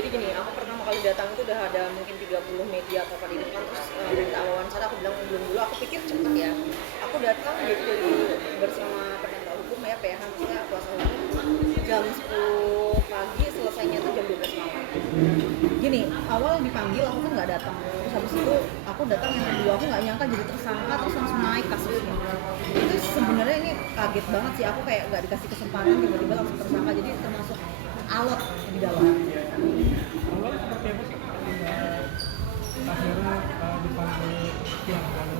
jadi gini, aku pertama kali datang itu udah ada mungkin 30 media atau apa di depan, terus minta wawancara, aku bilang belum dulu, aku pikir cepet ya. Aku datang jadi bersama penegak hukum ya, PH maksudnya kuasa hukum, jam 10 pagi, selesainya itu jam 12 malam. Gini, awal dipanggil aku kan nggak datang, terus habis itu aku datang yang kedua, aku nggak nyangka jadi tersangka, terus langsung naik kasusnya. Itu sebenarnya ini kaget banget sih, aku kayak nggak dikasih kesempatan, tiba-tiba langsung tersangka, jadi termasuk alot di dalam. Awal seperti apa sih? Akhirnya dipanggil pihak mana?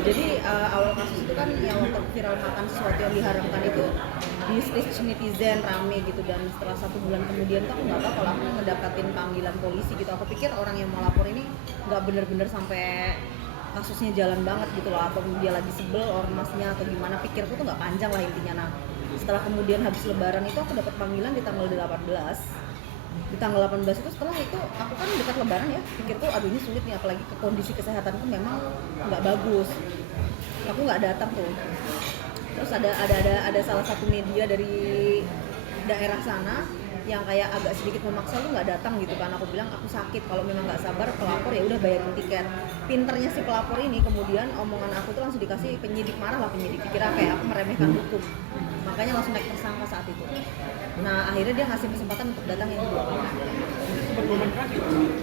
Jadi awal kasus itu kan yang waktu viral makan sesuatu yang diharamkan itu di stage netizen rame gitu, dan setelah 1 bulan kemudian tuh aku nggak tahu kalau aku ngedapatin panggilan polisi gitu. Aku pikir orang yang mau lapor ini nggak bener-bener sampai kasusnya jalan banget gitu loh, atau dia lagi sebel ormasnya atau gimana, pikirku tuh nggak panjang lah intinya. Nah setelah kemudian habis lebaran itu aku dapat panggilan di tanggal 18. Di tanggal 18 itu, setelah itu aku kan dekat lebaran ya, pikirku aduh ini sulit nih, apalagi ke kondisi kesehatanku memang nggak bagus, aku nggak datang tuh. Terus ada salah satu media dari daerah sana yang kayak agak sedikit memaksa, lu nggak datang gitu kan. Aku bilang aku sakit, kalau memang nggak sabar pelapor ya udah bayarin tiket. Pinternya si pelapor ini, kemudian omongan aku tuh langsung dikasih penyidik, marah lah penyidik, dikira kayak aku meremehkan hukum, makanya langsung naik tersangka saat itu. Nah akhirnya dia ngasih kesempatan untuk datang yang kedua. Berkomunikasi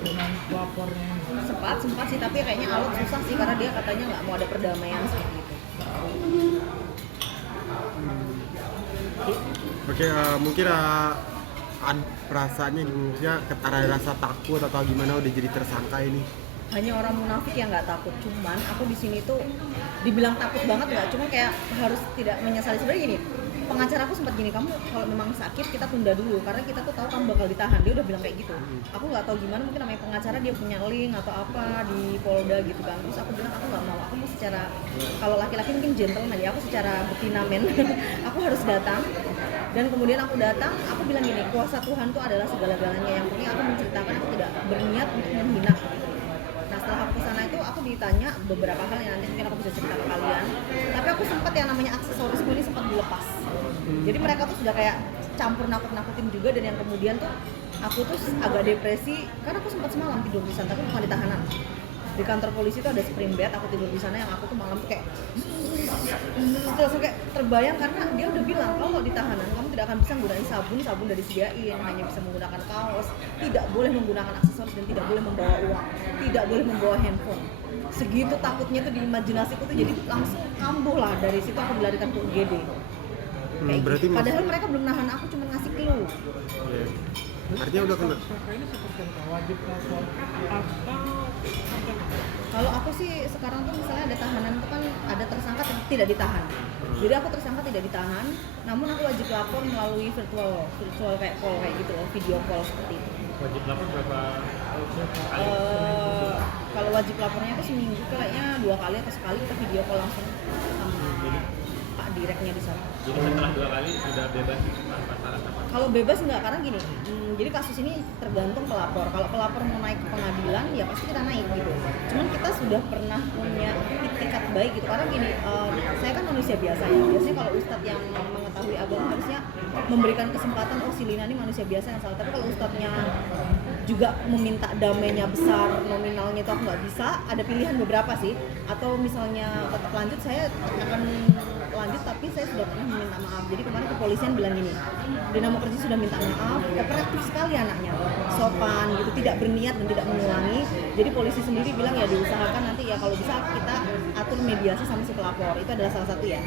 dengan pelapornya. Sempat sih, tapi kayaknya alot susah sih, karena dia katanya nggak mau ada perdamaian seperti itu. Oke, mungkin perasaannya maksudnya ada rasa takut atau gimana udah jadi tersangka ini? Hanya orang munafik yang nggak takut, cuman aku di sini tuh dibilang takut banget nggak, cuma kayak harus tidak menyesali. Sebenarnya gini, pengacara aku sempat gini, kamu kalau memang sakit kita tunda dulu karena kita tuh tahu kamu bakal ditahan, dia udah bilang kayak gitu. Aku nggak tahu gimana, mungkin namanya pengacara dia punya link atau apa di Polda gitu kan. Terus aku bilang aku nggak mau, aku mau secara, kalau laki-laki mungkin gentleman ya, aku secara betina men aku harus datang. Dan kemudian aku datang, aku bilang gini, kuasa Tuhan tuh adalah segala-galanya, yang penting aku menceritakan, aku tidak berniat untuk menghina. Nah setelah aku kesana itu aku ditanya beberapa hal yang nanti mungkin aku bisa cerita ke kalian. Tapi aku sempat yang namanya aksesorisku ini sempat dilepas. Jadi mereka tuh sudah kayak campur nakut-nakutin juga, dan yang kemudian tuh aku tuh agak depresi karena aku sempat semalam tidur di sana, tapi bukan di tahanan. Di kantor polisi itu ada spring bed, aku tidur di sana, yang aku tuh malam tuh kayak langsung kayak terbayang, karena dia udah bilang kalau di tahanan kamu tidak akan bisa menggunakan sabun udah disediain, hanya bisa menggunakan kaos, tidak boleh menggunakan aksesoris, dan tidak boleh membawa uang, tidak boleh membawa handphone. Segitu takutnya tuh di imajinasiku tuh, jadi langsung kambuh lah. Dari situ aku dilarikan ke UGD. Berarti gitu. Padahal mereka belum nahan aku, cuma ngasih clue. Yeah. Artinya udah kena. Tersangka ini seperti apa? Wajib lapor atau Kalau aku sih sekarang tuh misalnya ada tahanan tuh kan ada tersangka tidak ditahan. Jadi aku tersangka tidak ditahan, namun aku wajib lapor melalui virtual kayak call kayak gitu loh, video call seperti itu. wajib lapor berapa kali? Kalau wajib lapornya itu seminggu kayaknya 2 kali atau sekali kita video call langsung sama Pak Direknya di sana. Jadi setelah 2 kali sudah bebas tanpa syarat apa? Kalau bebas enggak, karena gini, jadi kasus ini tergantung pelapor. Kalau pelapor mau naik ke pengadilan, ya pasti kita naik gitu. Cuman kita sudah pernah punya itikat baik gitu, karena gini, saya kan manusia biasa ya. Biasanya kalau ustadz yang mengetahui agama harusnya memberikan kesempatan, oh si Lina ini manusia biasa yang salah. Tapi kalau ustadznya juga meminta damainya besar, nominalnya itu aku nggak bisa, ada pilihan beberapa sih. Atau misalnya tetap lanjut, saya akan lanjut tapi saya sudah pernah meminta maaf. Jadi kemarin kepolisian bilang gini, Dinamo Kerja sudah minta maaf, kooperatif sekali anaknya, sopan gitu, tidak berniat dan tidak mengulangi. Jadi polisi sendiri bilang ya diusahakan nanti ya kalau bisa kita atur mediasi sama si pelapor, itu adalah salah satu ya.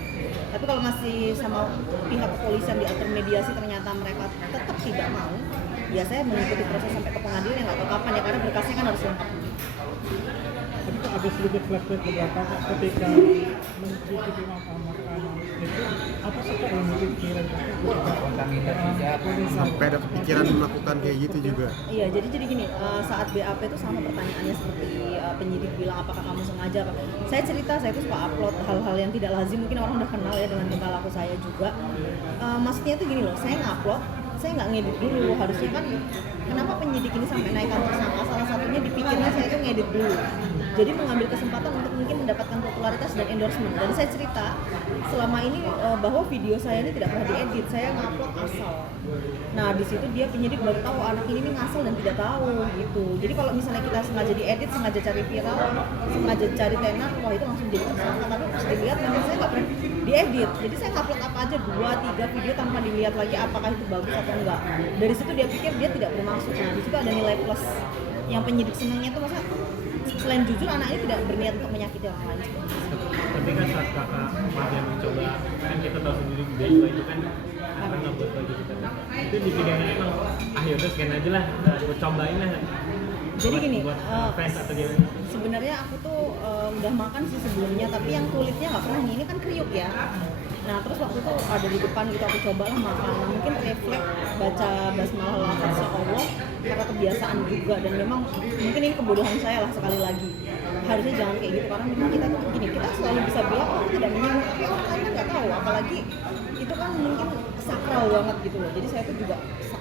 Tapi kalau masih sama pihak kepolisian diatur mediasi ternyata mereka tetap tidak mau, ya saya mengikuti proses sampai ke pengadilan, yang nggak tahu kapan ya, karena berkasnya kan harus lengkap. Tadi kok ada sedikit flashback ke belakang ketika mencicipi makanan itu, apa sih kok yang pikiran Sampai ada kepikiran melakukan kayak gitu juga. Iya, jadi gini, saat BAP itu sama pertanyaannya seperti penyidik bilang apakah kamu sengaja apa. Saya cerita, saya itu suka upload hal-hal yang tidak lazim, mungkin orang udah kenal ya dengan tingkah laku saya juga. Maksudnya itu gini loh, saya ngupload, saya nggak ngedit dulu, harusnya kan kenapa penyidik ini sampai naikkan tersangka, salah satunya dipikirnya saya itu ngedit dulu. Jadi mengambil kesempatan untuk mungkin mendapatkan popularitas dan endorsement. Dan saya cerita selama ini bahwa video saya ini tidak pernah diedit, saya ngupload asal. Nah di situ dia penyidik baru tahu anak ini ngasal dan tidak tahu gitu. Jadi kalau misalnya kita sengaja diedit, sengaja cari viral, sengaja cari tenar, wah itu langsung jadi tersangka. Tapi pas dilihat memang saya nggak pernah diedit. Jadi saya ngupload apa aja 2-3 video tanpa dilihat lagi apakah itu bagus atau enggak. Dari situ dia pikir dia tidak bermaksud. Nah di situ ada nilai plus. Yang penyidik senangnya tuh masa selain jujur anak ini tidak berniat untuk menyakiti orang lain. Tapi kan saat kakak yang mencoba, kan kita tahu sendiri Bella itu kan nggak buat baju kita kan. Itu dipikirnya emang yaudah scan aja lah, gue cobain lah. Jadi gini, buat fans atau gimana? sebenarnya aku tuh udah makan sih sebelumnya, tapi yang kulitnya nggak pernah nih, ini kan kriuk ya. Nah terus waktu itu ada di depan gitu aku cobalah makan, nah, mungkin refleks baca basmalah lafaznya Allah karena kebiasaan juga, dan memang mungkin ini kebodohan saya lah sekali lagi. Harusnya jangan kayak gitu karena memang kita tuh gini, kita selalu bisa bilang oh tidak menyinggung, tapi orang lain kan nggak tahu, apalagi itu kan mungkin sakral banget gitu loh. Jadi saya tuh juga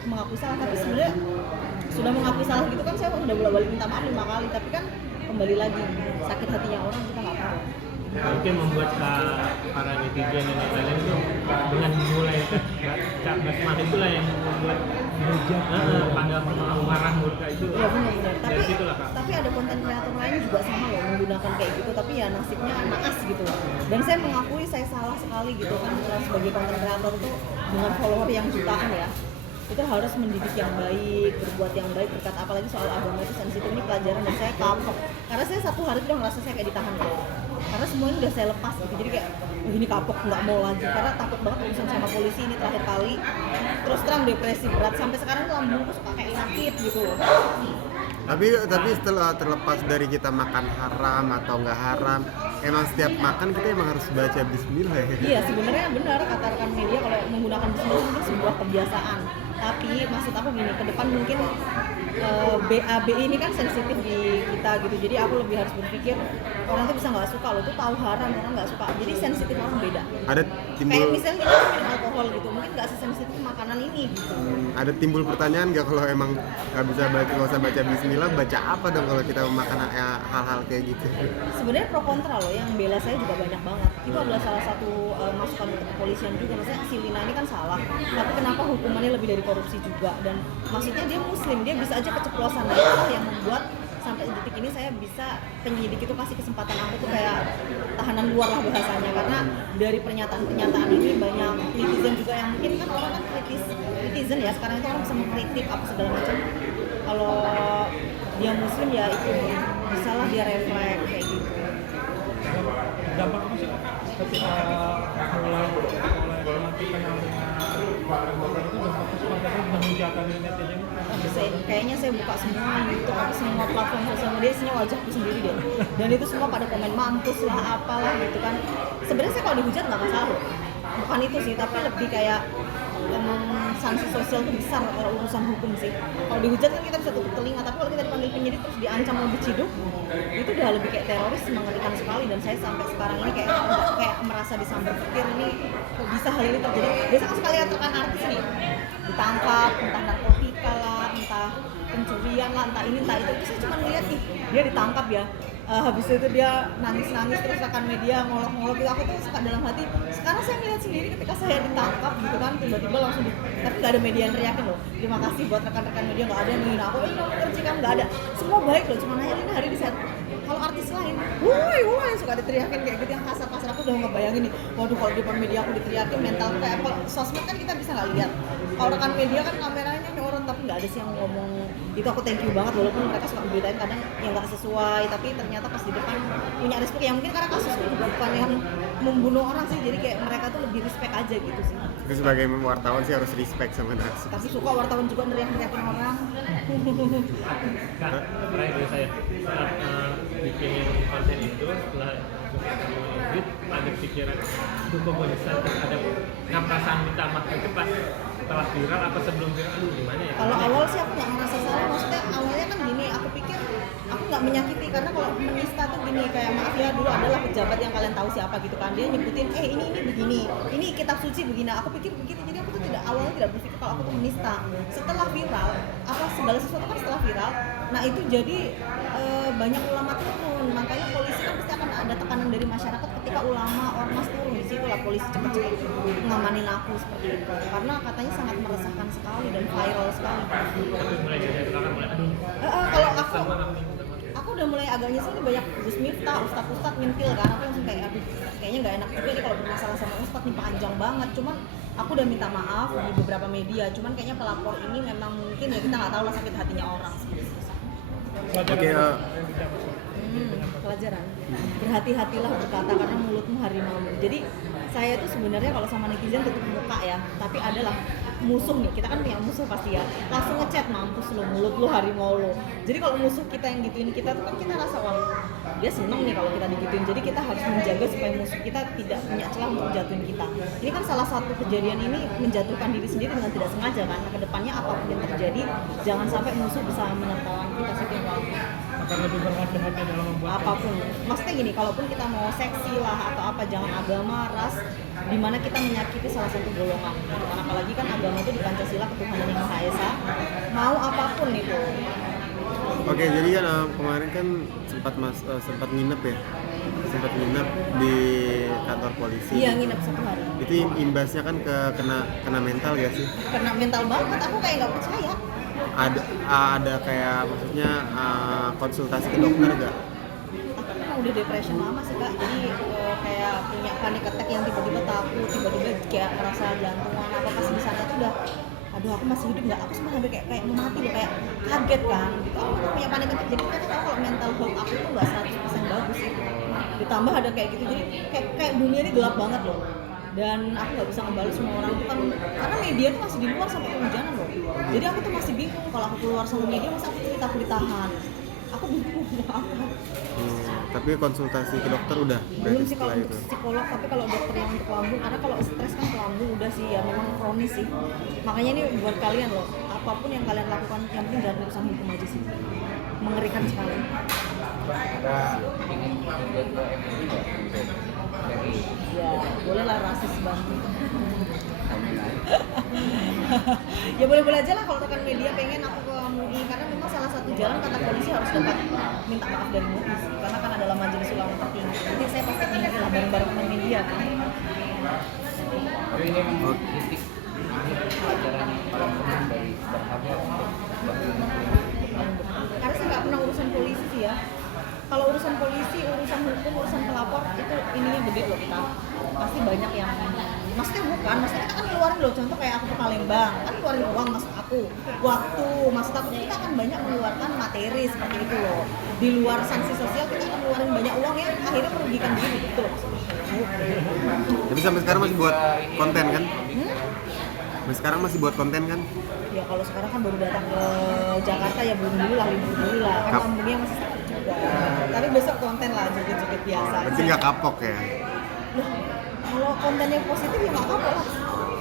mengakui salah, tapi sebenarnya sudah mengakui salah gitu kan saya udah bolak-balik minta maaf 5 kali, tapi kan kembali lagi sakit hatinya orang kita nggak tahu. Mungkin membuat para netizen dan lain-lain itu dengan mulai cap basmalah itulah yang membuat pada marah murka itu. Iya benar-benar. Dari situlah, Kak. Tapi ada konten kreator lain juga sama loh menggunakan kayak gitu, tapi ya nasibnya naas gitu. Dan saya mengakui saya salah sekali gitu kan sebagai konten kreator tuh dengan follower yang jutaan ya. Itu harus mendidik yang baik, berbuat yang baik, berkata apalagi soal agama itu sensitif, ini pelajaran dan saya kapok. Karena saya satu hari itu udah ngerasa saya kayak ditahan gitu. Karena semuanya udah saya lepas gitu, jadi kayak ini kapok, nggak mau lagi karena takut banget urusan sama polisi ini terakhir kali. Terus terang depresi berat sampai sekarang tuh lambungku suka kayak sakit gitu. Tapi setelah terlepas dari kita makan haram atau nggak haram, emang setiap makan kita emang harus baca bismillah ya? Iya sebenarnya benar kata rekan media kalau menggunakan bismillah mungkin sebuah kebiasaan. Tapi maksud aku gini, ke depan mungkin BAB ini kan sensitif di kita gitu. Jadi aku lebih harus berpikir orang tuh bisa nggak suka, lo tuh tahu haram orang nggak suka. Jadi sensitif orang beda. Ada Kayak timbul misalnya kita minum alkohol gitu, mungkin nggak sesensitif makanan ini gitu. ada timbul pertanyaan nggak kalau emang nggak usah baca bismillah, baca apa dong kalau kita makan hal-hal kayak gitu? Sebenarnya pro kontra loh, yang bela saya juga banyak banget. Itu adalah salah satu masukan untuk kepolisian juga. Maksudnya si Lina ini kan salah, tapi kenapa hukumannya lebih dari korupsi juga? Dan maksudnya dia muslim, dia bisa aja keceplosan. Nah itulah yang membuat sampai detik ini saya bisa penyidik itu kasih kesempatan aku tuh kayak tahanan luar lah bahasanya, karena dari pernyataan-pernyataan ini banyak netizen juga yang mungkin kan orang kan netizen ya sekarang itu orang bisa mengkritik apa segala macam. Kalau dia muslim ya itu bisalah dia refleks kayak gitu. Dampak apa sih ketika mulai nanti penampilan barang-barang itu dampaknya seperti apa menghujatkan netizen? Kayaknya saya buka semua YouTube, semua platform sosial media, isinya wajahku sendiri deh. Dan itu semua pada komen mampus lah, apalah gitu kan. Sebenarnya saya kalau dihujat nggak masalah loh. Bukan itu sih, tapi lebih kayak emang sanksi sosial itu besar kalau urusan hukum sih. Kalau dihujat kan kita bisa tutup telinga, tapi kalau kita dipanggil penyidik terus diancam mau diciduk, itu udah lebih kayak teroris, mengerikan sekali. Dan saya sampai sekarang ini kayak merasa disambar petir, ini kok bisa hal ini terjadi. Biasa kan sekali rekan artis nih ditangkap, entah narkotika lah, entah pencurian lah, entah ini entah itu. Terus saya cuma ngeliat nih dia ditangkap ya. Habis itu dia nangis-nangis terus rekan media ngolok-ngolok gitu. Aku tuh suka dalam hati, sekarang saya ngeliat sendiri ketika saya ditangkap gitu kan, tiba-tiba langsung tapi nggak ada media yang teriakin loh, terima kasih buat rekan-rekan media, nggak ada yang ngina aku, ini kamu kerja kamu, nggak ada, semua baik loh, cuma nanya ini hari di set. Kalau artis lain, woi yang suka diteriakin kayak gitu, yang kasar-kasar, aku udah ngebayangin nih, waduh kalau di depan media aku diteriakin mental kayak apa. Sosmed kan kita bisa nggak lihat, kalau rekan media kan kameranya nyorot, tapi nggak ada sih yang ngomong itu. Aku thank you banget walaupun mereka suka beritain kadang yang nggak sesuai, tapi ternyata pas di depan punya respect ya. Mungkin karena kasusnya juga bukan yang membunuh orang sih, jadi kayak mereka tuh lebih respect aja gitu sih. Itu sebagai wartawan sih harus respect sama narasi. Tapi suka wartawan juga neriak-neriakin orang. Kak, terakhir dari saya, saat bikin konten itu setelah edit ada pikiran itu kok bisa ada perasaan minta maaf itu pas setelah viral apa sebelum viral, aduh gimana ya? Kalau awal sih aku nggak ngerasa salah, maksudnya awalnya kan gini, aku pikir aku nggak menyakiti, karena kalau menista tuh gini kayak maaf ya, dulu adalah pejabat yang kalian tahu siapa gitu kan, dia nyebutin ini begini, ini kitab suci begini, aku pikir begitu. Jadi aku tuh awalnya tidak berpikir kalau aku tuh menista. Setelah viral, apa segala sesuatu kan setelah viral, nah itu jadi banyak ulama turun, makanya polisi kan pasti akan ada tekanan dari masyarakat ketika ulama ormas turun, di situ lah polisi cepat-cepat ngamanin aku seperti itu karena katanya sangat meresahkan sekali dan viral sekali. Tapi mulai dari belakang mulai aduh. Kalau aku Sama kami. aku udah mulai agak nyesel nih, banyak Gus Miftah, Ustadz nyentil kan, aku langsung kayak aduh kayaknya nggak enak juga nih kalau bermasalah sama Ustadz nih, panjang banget. Cuman aku udah minta maaf di beberapa media, cuman kayaknya pelapor ini memang mungkin ya kita nggak tahu lah sakit hatinya orang seperti itu. Oke, Pelajaran, berhati-hatilah berkata karena mulutmu harimau. Jadi saya tuh sebenarnya kalau sama netizen tutup muka ya, tapi adalah musuh nih, kita kan punya musuh pasti ya, langsung ngechat mampus lu, mulut lu harimau lu. Jadi kalau musuh kita yang gituin kita tuh kan kita rasa wah dia seneng nih kalau kita digituin, jadi kita harus menjaga supaya musuh kita tidak punya celah untuk jatuhin kita. Ini kan salah satu kejadian ini menjatuhkan diri sendiri dengan tidak sengaja kan. Nah, kedepannya apapun yang terjadi jangan sampai musuh bisa menertawakan kita sih kalau Akan lebih berhati-hati dalam membuat apapun. Maksudnya gini, kalaupun kita mau seksi lah atau apa, jangan agama, ras, dimana kita menyakiti salah satu golongan. Karena apalagi kan agama itu di Pancasila ketuhanan yang Maha Esa, mau apapun itu. Oke, jadi kan kemarin kan sempat nginep ya, sempat nginep di kantor polisi. Iya, nginep 1 hari. Itu imbasnya kan kena mental gak sih? Karena mental banget, aku kayak nggak percaya. Ada kayak maksudnya konsultasi ke dokter gak? Aku memang udah depression lama sih kak, jadi kayak punya panic attack yang tiba-tiba takut, tiba-tiba kayak merasa jantungan apa pas di sana tuh udah aduh aku masih hidup nggak, aku sempat hampir kayak mau mati loh, kayak kaget kan gitu. Aku punya panic attack, jadi ternyata tahu kalau mental health aku tuh nggak 100% bagus sih, ditambah ada kayak gitu, jadi kayak dunia ini gelap banget loh, dan aku nggak bisa ngebalas semua orang itu kan karena media tuh masih di luar sampai kehujanan loh. Jadi aku tuh masih bingung kalau aku keluar sama media masa aku cerita aku ditahan, aku bingung mau apa. Tapi konsultasi ke dokter udah Belum berarti sih kalau setelah untuk itu. psikolog, tapi kalau dokter yang untuk lambung, karena kalau stres kan ke lambung udah sih ya memang kronis sih. Makanya ini buat kalian loh, apapun yang kalian lakukan yang penting jangan urusan hukum aja sih, mengerikan sekali. Ya bolehlah rasis banget. Ya boleh-boleh aja lah kalau rekan media pengen aku ke MUI, karena memang salah satu jalan kata polisi harus dapat minta maaf dari MUI sih, karena kan adalah majelis ulama tertinggi. Nanti saya pasti tinggi lah bareng-bareng teman media kan. Tapi ini memang titik pelajaran yang paling penting dari berharga untuk Karena saya nggak pernah urusan polisi sih ya. Kalau urusan polisi, urusan hukum, urusan pelapor itu ininya gede loh kita. Pasti banyak yang maksudnya kita kan ngeluarin loh, contoh kayak aku ke Palembang kan ngeluarin uang, maksud aku kita akan banyak mengeluarkan materi seperti itu loh. Di luar sanksi sosial kita akan ngeluarin banyak uang yang akhirnya merugikan diri gitu loh. Tapi sampai sekarang masih buat konten kan? Sampai sekarang masih buat konten kan? Ya kalau sekarang kan baru datang ke Jakarta ya belum dulu lah, libur dulu lah kan lambungnya masih sakit juga. Tapi besok konten lah, joget-joget biasa Berarti aja. nggak kapok ya? Loh, kalau kontennya positif ya nggak apa-apa lah.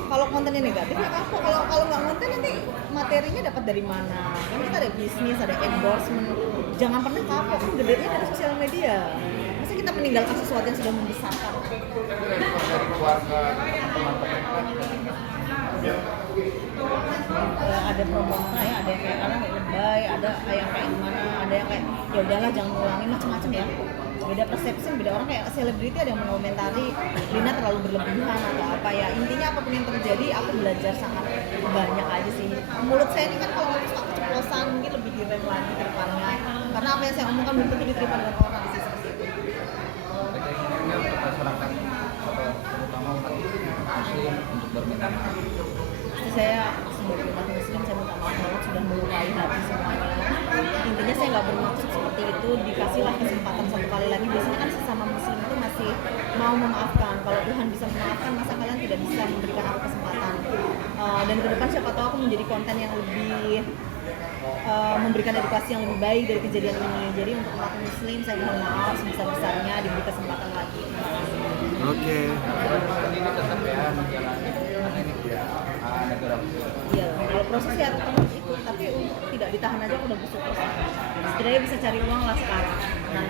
Kalau kontennya negatif ya apa? Kalau nggak konten nanti materinya dapat dari mana? Kan kita ada bisnis, ada endorsement. Jangan pernah kapok, kan gedenya dari sosial media. Masa kita meninggalkan sesuatu yang sudah membesarkan? dari keluarga, teman-teman. Ada pro kontra ya, ada yang kayak orang kayak lebay, ada yang kayak gimana, ada yang kayak ya udahlah jangan ngulangin, macam-macam ya. Beda persepsi, beda orang, kayak selebriti ada yang mengomentari Lina terlalu berlebihan atau apa ya. Intinya apapun yang terjadi aku belajar sangat banyak aja sih. Mulut saya ini kan kalau ngomong suka keceplosan, mungkin lebih direm lagi ke depannya, karena apa yang saya omongkan belum tentu diterima dengan orang sih seperti itu. Keinginannya untuk masyarakat atau terutama umat muslim untuk berminta maaf. Saya sebagai umat muslim saya minta maaf banget sudah melukai hati semuanya. Intinya saya nggak bermaksud seperti itu, dikasihlah kesempatan satu kali lagi. Biasanya kan sesama muslim itu masih mau memaafkan. Kalau Tuhan bisa memaafkan, masa kalian tidak bisa memberikan aku kesempatan? Dan ke depan siapa tahu aku menjadi konten yang lebih memberikan edukasi yang lebih baik dari kejadian ini. Jadi untuk umat muslim saya mohon maaf sebesar-besarnya, diberi kesempatan lagi. Terima kasih. Oke. Ini tetap ya menjalani karena ini negara hukum. Iya, kalau proses ya tetap itu, tapi untuk tidak ditahan aja aku udah bersyukur. Setidaknya bisa cari uang lah sekarang. Nah,